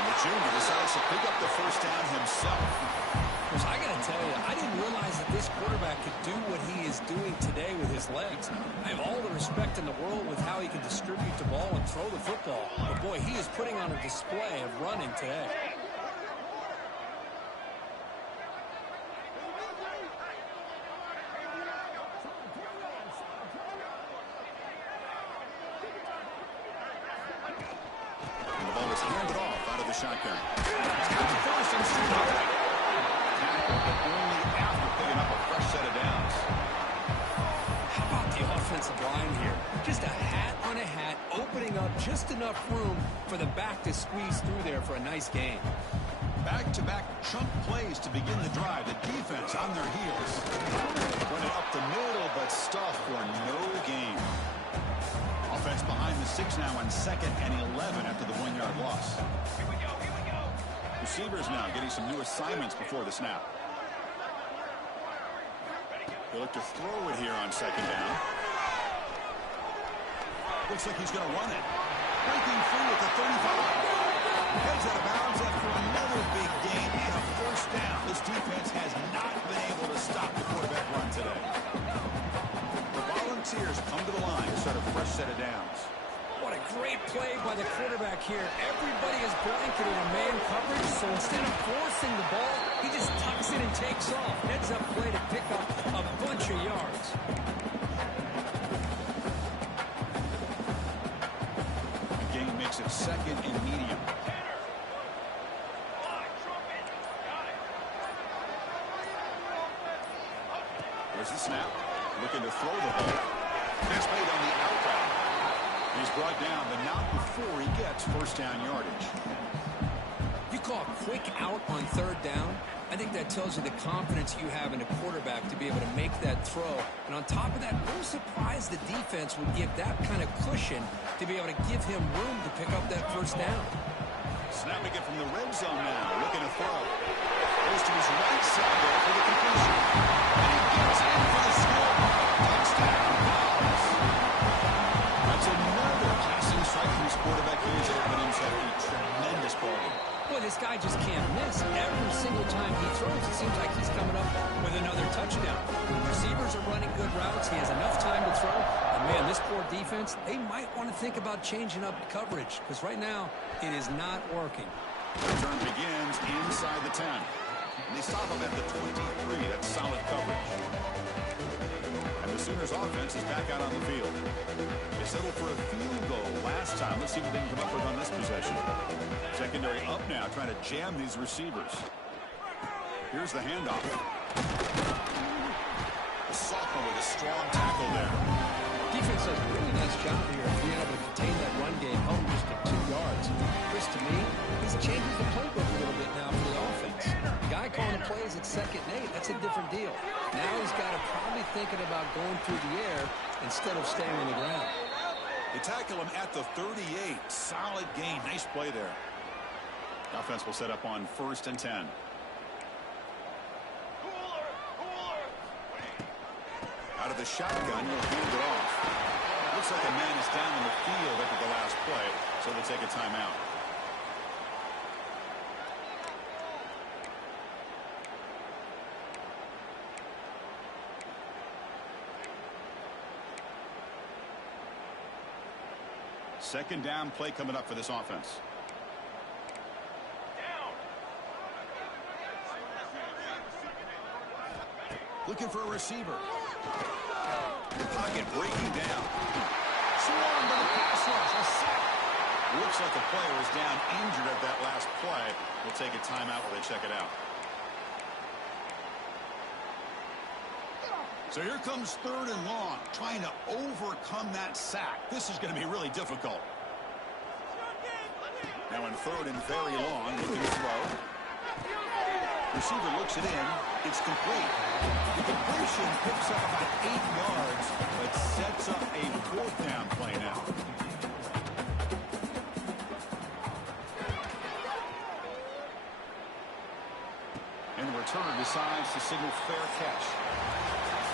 And the junior decides to pick up the first down himself. I got to tell you, I didn't realize that this quarterback could do what he is doing today with his legs. I have all the respect in the world with how he can distribute the ball and throw the football. But, boy, he is putting on a display of running today. And the ball is handed off out of the shotgun. He's got the first and straight. But only after picking up a fresh set of downs. How about the offensive line here. Just a hat on a hat, opening up just enough room for the back to squeeze through there for a nice gain. Back-to-back chunk plays to begin the drive. The defense on their heels. Running up the middle, but stuff for no gain. Offense behind the 6 now on 2nd and 11 after the 1-yard loss. Here we go, here we go. Receivers now getting some new assignments before the snap. They look to throw it here on 2nd down. Looks like he's going to run it. Breaking free at the 35. Heads out of bounds after another big gain and a 1st down. This defense has not been able to stop the quarterback run today. The Volunteers come to the line to start a fresh set of downs. What a great play by the quarterback here. Everybody is blanketed in man coverage, so instead of forcing the ball, he just tucks it and takes off. Heads up play to pick up a bunch of yards. The game makes it 2nd and medium. There's the snap. Looking to throw the ball. Pass made on the out route. He's brought down, but not before he gets 1st down yardage. You call a quick out on 3rd down. I think that tells you the confidence you have in a quarterback to be able to make that throw. And on top of that, no surprise the defense would give that kind of cushion to be able to give him room to pick up that 1st down. Snapping it from the red zone now. Looking to throw. Goes to his right side there for the completion. And he gets in for the score. Touchdown, Browns. That's another passing strike from his quarterback here. He's opened himself a tremendous ball game. Boy, this guy just can't miss. Every single time he throws, it seems like he's coming up with another touchdown. Receivers are running good routes. He has enough time to throw. And, man, this poor defense, they might want to think about changing up coverage because right now it is not working. Return begins inside the 10. And they stop him at the 23. That's solid coverage. And the Sooners offense is back out on the field. They settled for a field goal last time. Let's see what they can come up with on this possession. Secondary up now, trying to jam these receivers. Here's the handoff. The sophomore with a strong tackle there. Defense does a really nice job here of being able to contain that run game home just to 2 yards. Chris, to me, this changes the playbook a little bit now for the offense. The guy calling the plays at 2nd and 8, that's a different deal. Now he's got to probably thinking about going through the air instead of staying on the ground. They tackle him at the 38. Solid gain. Nice play there. The offense will set up on 1st and 10. Out of the shotgun, he'll hand it off. Looks like a man is down in the field after the last play, so they'll take a timeout. Second down play coming up for this offense. Looking for a receiver. Pocket breaking down. Swarmed by the pass rush. A sack. Looks like the player is down injured at that last play. We'll take a timeout while they check it out. So here comes 3rd and long, trying to overcome that sack. This is going to be really difficult. Now in 3rd and very long, looking to throw. Receiver looks it in. It's complete. The completion picks up about 8 yards, but sets up a 4th down play now. And the returner decides to signal fair catch.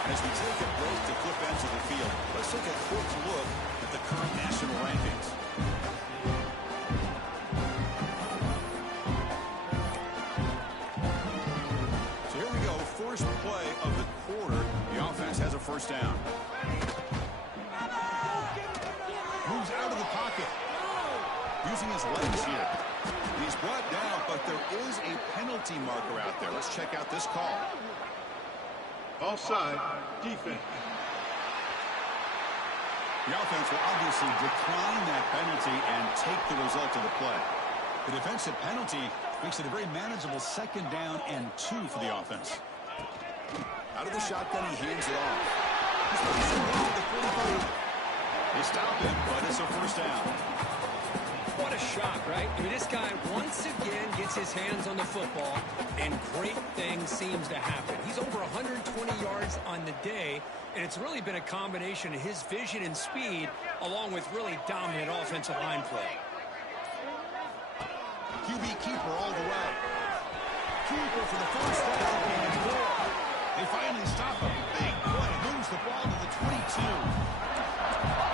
As we take a break to flip ends of the field, let's take a quick look at the current national rankings. So here we go, first play of the quarter. The offense has a 1st down. Moves out of the pocket. Using his legs here. He's brought down, but there is a penalty marker out there. Let's check out this call. Offside, defense. The offense will obviously decline that penalty and take the result of the play. The defensive penalty makes it a very manageable 2nd down and 2 for the offense. Out of the shotgun, he hands it off. He's racing down to the 45. They stop him, but it's a first down. What a shot, right? I mean, this guy once again gets his hands on the football, and great things seems to happen. He's over 120 yards on the day, and it's really been a combination of his vision and speed, along with really dominant offensive line play. QB keeper all the way. Keeper for the first down and 4. They finally stop him. Big play. Moves the ball to the 22.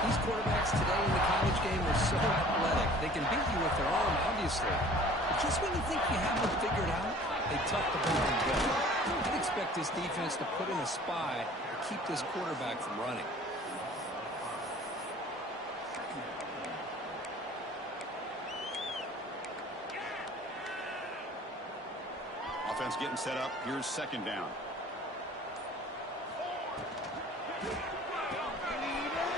These quarterbacks today in the college game are so athletic. They can beat you with their arm, obviously. But just when you think you have them figured out, they tuck the ball and go. I'd expect this defense to put in a spy to keep this quarterback from running. Offense getting set up. Here's second down.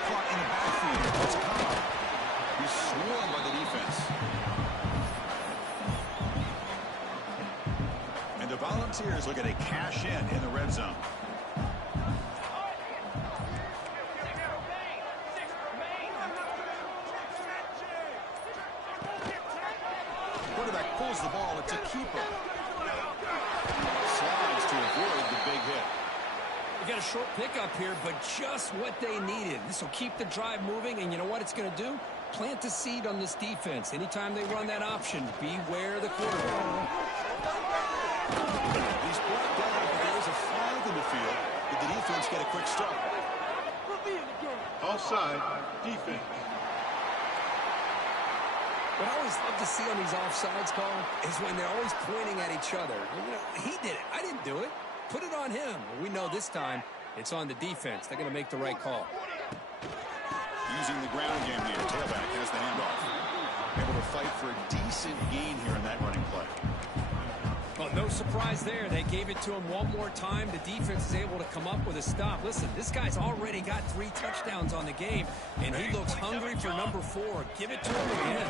Caught in the backfield. It's Cobb. He's swarmed by the defense. And the Volunteers look at a cash in the red zone. Quarterback pulls the ball. It's a keeper. Slides to avoid the big hit. We got a short pickup here, but just what they needed. This will keep the drive moving, and you know what it's going to do? Plant the seed on this defense. Anytime they run that option, beware the quarterback. He's brought down, but there is a flag in the field. Did the defense get a quick start? Offside, defense. What I always love to see on these offsides, Carl, is when they're always pointing at each other. You know, he did it. I didn't do it. Put it on him. Well, we know this time it's on the defense. They're going to make the right call. Using the ground game here. Tailback has the handoff. Able to fight for a decent gain here in that running play. Well, no surprise there. They gave it to him one more time. The defense is able to come up with a stop. Listen, this guy's already got 3 touchdowns on the game, and he looks hungry for number 4. Give it to him again.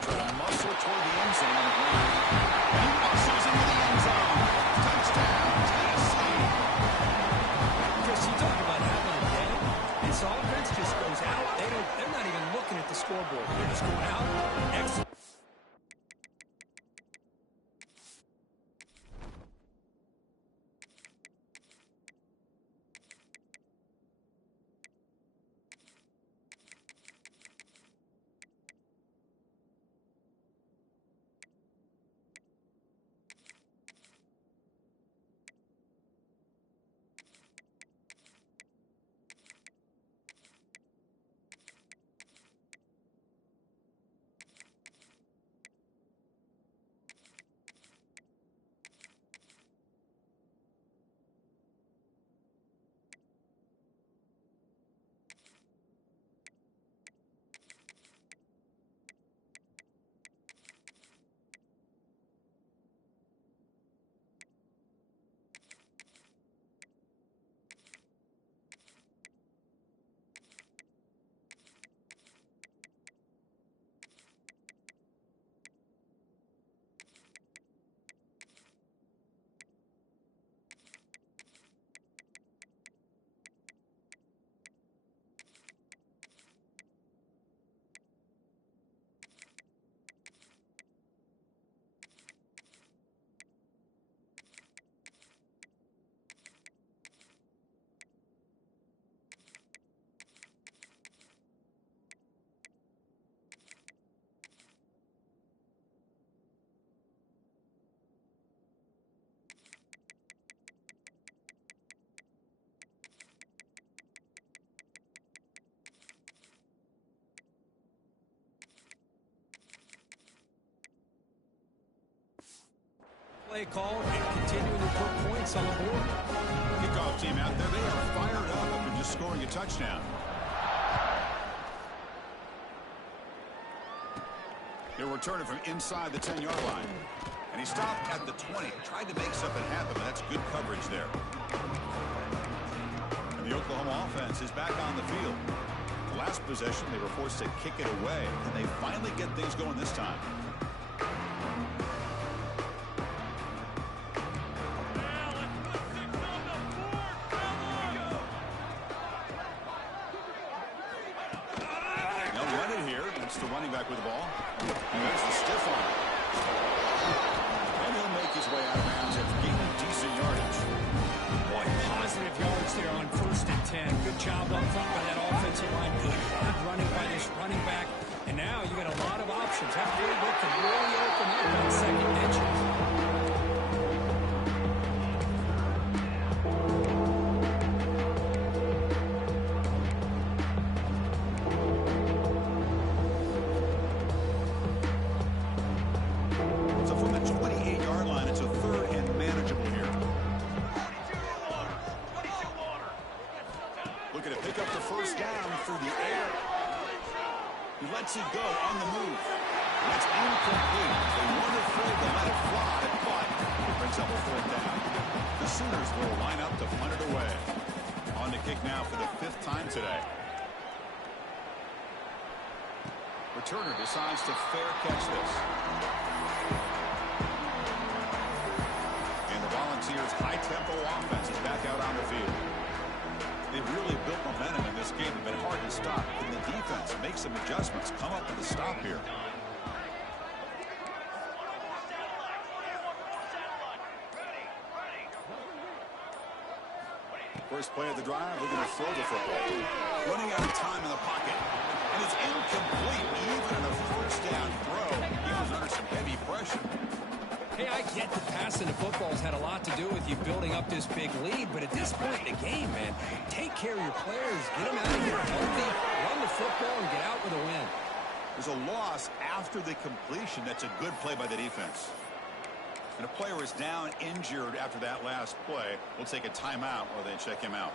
Trying to muscle toward the end zone on the ground. He muscles into the end zone. Touchdown, Tennessee. Chris, you talk about having a day. This offense just goes out. They're not even looking at the scoreboard. They're just going out. Excellent. Play called and continuing to put points on the board. Kickoff team out there. They are fired up after just scoring a touchdown. They're returning from inside the 10-yard line. And he stopped at the 20. Tried to make something happen, but that's good coverage there. And the Oklahoma offense is back on the field. Last possession, they were forced to kick it away, and they finally get things going this time. that could really open up on second mention. So from the 28-yard line, it's a third and manageable here. Looking to pick up the first down through the air. He lets it go on the move. That's incomplete. They weren't afraid to let it fly, but it brings up a fourth down. The Sooners will line up to punt it away. On to kick now for the 5th time today. Returner decides to fair catch this. And the Volunteers' high-tempo offense is back out on the field. They've really built momentum in this game. It's been hard to stop. Can the defense make some adjustments, come up with a stop here? First play of the drive, looking to throw the football. Running out of time in the pocket. And it's incomplete. Even in a first down throw, he was under some heavy pressure. Hey, I get that passing the football's had a lot to do with you building up this big lead, but at this point in the game, man, take care of your players, get them out of here healthy, run the football, and get out with a win. There's a loss after the completion. That's a good play by the defense. And a player is down injured after that last play. We'll take a timeout or they check him out.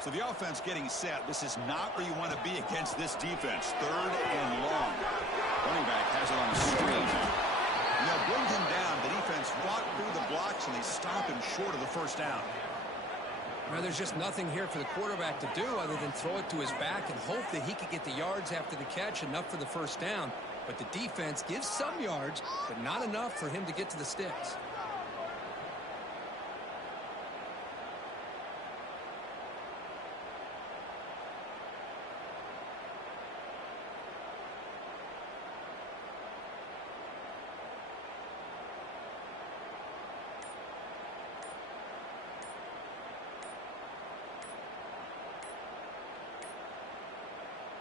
So the offense getting set. This is not where you want to be against this defense. Third and long. Running back has it on a screen now. And they'll bring him down. The defense walk through the blocks and they stop him short of the first down. Now, there's just nothing here for the quarterback to do other than throw it to his back and hope that he could get the yards after the catch, enough for the first down. But the defense gives some yards, but not enough for him to get to the sticks.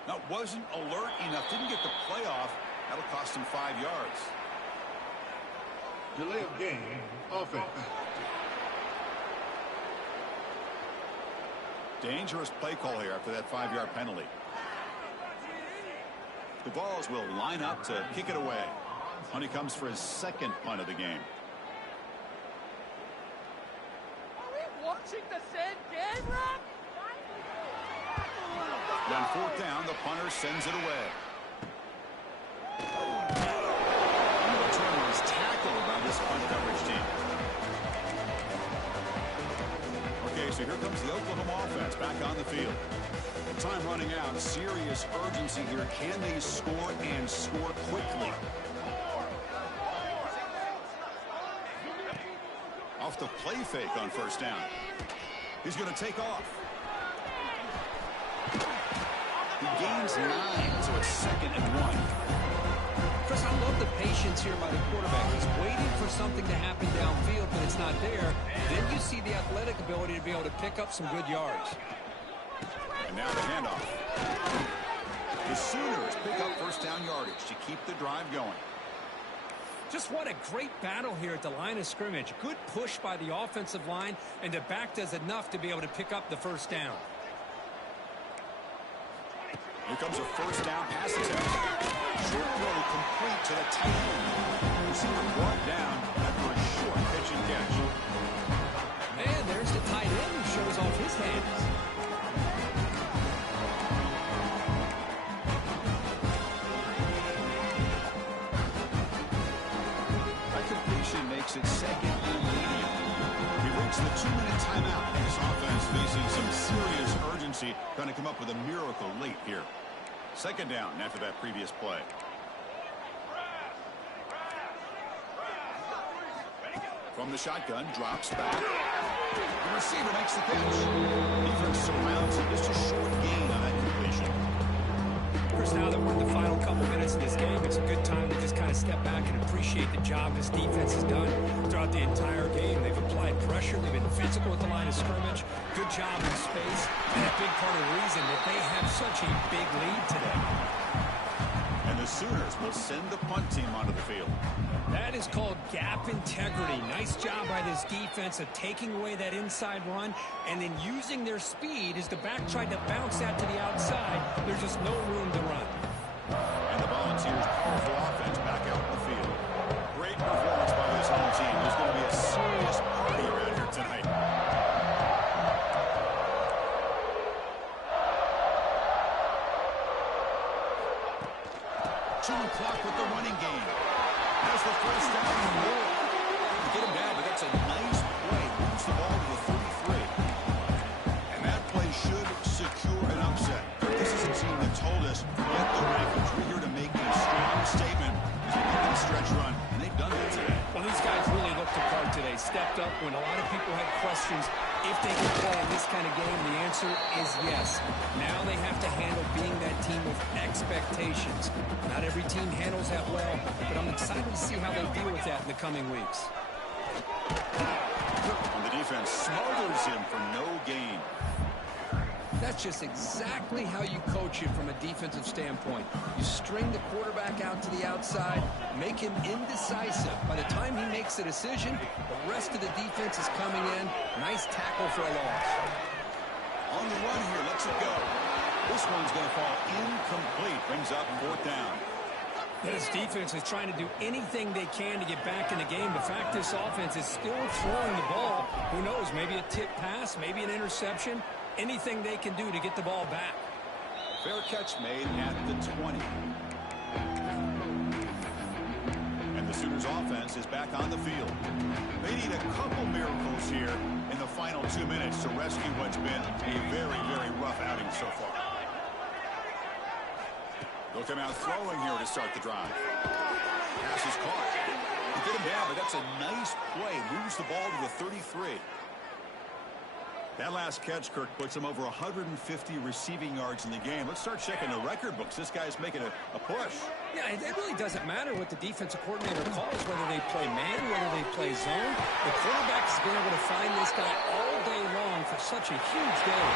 Now, wasn't alert enough, didn't get the play off. That'll cost him 5 yards. Delay of game, offense. Dangerous play call here after that 5-yard penalty. The Vols will line up to kick it away. Honey comes for his second punt of the game. Are we watching the same game, Rob? Then 4th down, the punter sends it away. And the returner is tackled by this punt coverage team. Okay, so here comes the Oklahoma offense back on the field. Time running out. Serious urgency here. Can they score and score quickly? Off the play fake on first down. He's going to take off. He gains 9, so it's 2nd and 1. Chris, I love the patience here by the quarterback. He's waiting for something to happen downfield, but it's not there. Then you see the athletic ability to be able to pick up some good yards. And now the handoff. The Sooners pick up first down yardage to keep the drive going. Just what a great battle here at the line of scrimmage. Good push by the offensive line, and the back does enough to be able to pick up the first down. Here comes a first down pass attempt. Short throw complete to the tight end. Receiver brought down after a short pitch and catch. And there's the tight end who shows off his hands. That completion makes it 2nd and medium. We reach the 2-minute timeout. This offense facing some serious urgency, trying to come up with a miracle late here. 2nd down after that previous play. From the shotgun, drops back. The receiver makes the catch. Defense surrounds him. Just a short gain on that completion. Chris, now that we're in the final couple minutes of this game, it's a good time to just kind of step back and appreciate the job this defense has done throughout the entire game. They've applied pressure. They've been physical at the line of scrimmage. Good job in space. And a big part of the reason that they have such a big lead today. And the Sooners will send the punt team onto the field. That is called gap integrity. Nice job by this defense of taking away that inside run and then using their speed as the back tried to bounce that to the outside. There's just no room to run. And the Volunteers' powerful offense back out in the field. Great performance by this home team. There's going to be a serious party around here tonight. Chewing clock with the running game. Has the first down and more. To get him down, but that's a nice play. Moves the ball to the 33. And that play should secure an upset. This is a team that told us, forget the rankings. We're here to make a strong statement as we get this stretch run. And they've done that today. Well, these guys really looked the part today. Stepped up when a lot of people had questions. If they can play in this kind of game, the answer is yes. Now they have to handle being that team with expectations. Not every team handles that well, but I'm excited to see how they deal with that in the coming weeks. And the defense smothers him for no gain. That's just exactly how you coach it from a defensive standpoint. You string the quarterback out to the outside, make him indecisive. By the time he makes a decision, the rest of the defense is coming in. Nice tackle for a loss. On the run here, lets it go. This one's going to fall incomplete. Brings up 4th down. This defense is trying to do anything they can to get back in the game. The fact this offense is still throwing the ball, who knows, maybe a tip pass, maybe an interception. Anything they can do to get the ball back. Fair catch made at the 20. And the Sooners offense is back on the field. They need a couple miracles here in the final 2 minutes to rescue what's been a very, very rough outing so far. They'll come out throwing here to start the drive. Pass is caught. He did him down, but that's a nice play. Moves the ball to the 33. That last catch, Kirk, puts him over 150 receiving yards in the game. Let's start checking the record books. This guy's making a push. Yeah, it really doesn't matter what the defensive coordinator calls, whether they play man, whether they play zone. The quarterback's been able to find this guy all day long for such a huge day.